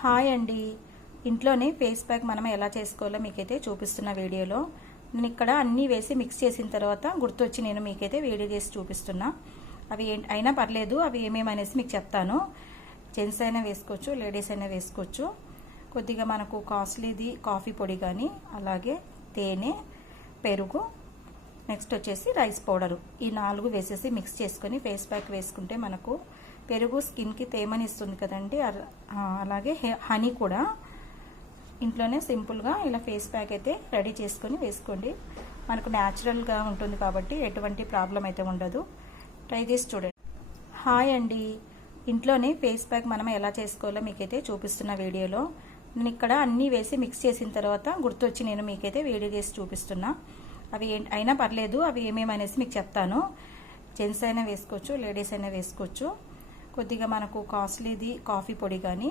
Hi అండి. ఇంట్లోనే face pack మనం ఎలా చేసుకోవాలో మీకైతే చూపిస్తున్న వీడియోలో నేను ఇక్కడ అన్నీ వేసి మిక్స్ చేసిన తర్వాత గుర్తొచ్చి నేను మీకైతే వీడియో చేసి చూపిస్తున్నా. అవి అయినా పర్లేదు, అవి ఏమేమనేసి మీకు చెప్తాను. జెంట్స్ అయినా వేసుకోవచ్చు, లేడీస్ అయినా వేసుకోవచ్చు. కొద్దిగా మనకు కాస్ట్లీది కాఫీ పొడి కానీ, అలాగే తేనె, పెరుగు, నెక్స్ట్ వచ్చేసి రైస్ పౌడరు, ఈ 4 వేసేసి మిక్స్ చేసుకొని ఫేస్ ప్యాక్ వేసుకుంటే మనకు పెరుగు స్కిన్కి తేమని ఇస్తుంది కదండి. అలాగే హనీ కూడా ఇంట్లోనే సింపుల్గా ఇలా ఫేస్ ప్యాక్ అయితే రెడీ చేసుకొని వేసుకోండి. మనకు న్యాచురల్గా ఉంటుంది కాబట్టి ఎటువంటి ప్రాబ్లం అయితే ఉండదు. ట్రై చేసి చూడండి. హాయ్ అండి. ఇంట్లోనే ఫేస్ ప్యాక్ మనం ఎలా చేసుకోవాలో మీకైతే చూపిస్తున్న వీడియోలో నేను ఇక్కడ అన్నీ వేసి మిక్స్ చేసిన తర్వాత గుర్తొచ్చి నేను మీకైతే వీడియో చేసి చూపిస్తున్నా. అవి అయినా పర్లేదు, అవి ఏమేమనేసి మీకు చెప్తాను. జెంట్స్ అయినా వేసుకోవచ్చు, లేడీస్ అయినా వేసుకోవచ్చు. కొద్దిగా మనకు కాస్ట్లీది కాఫీ పొడి కానీ,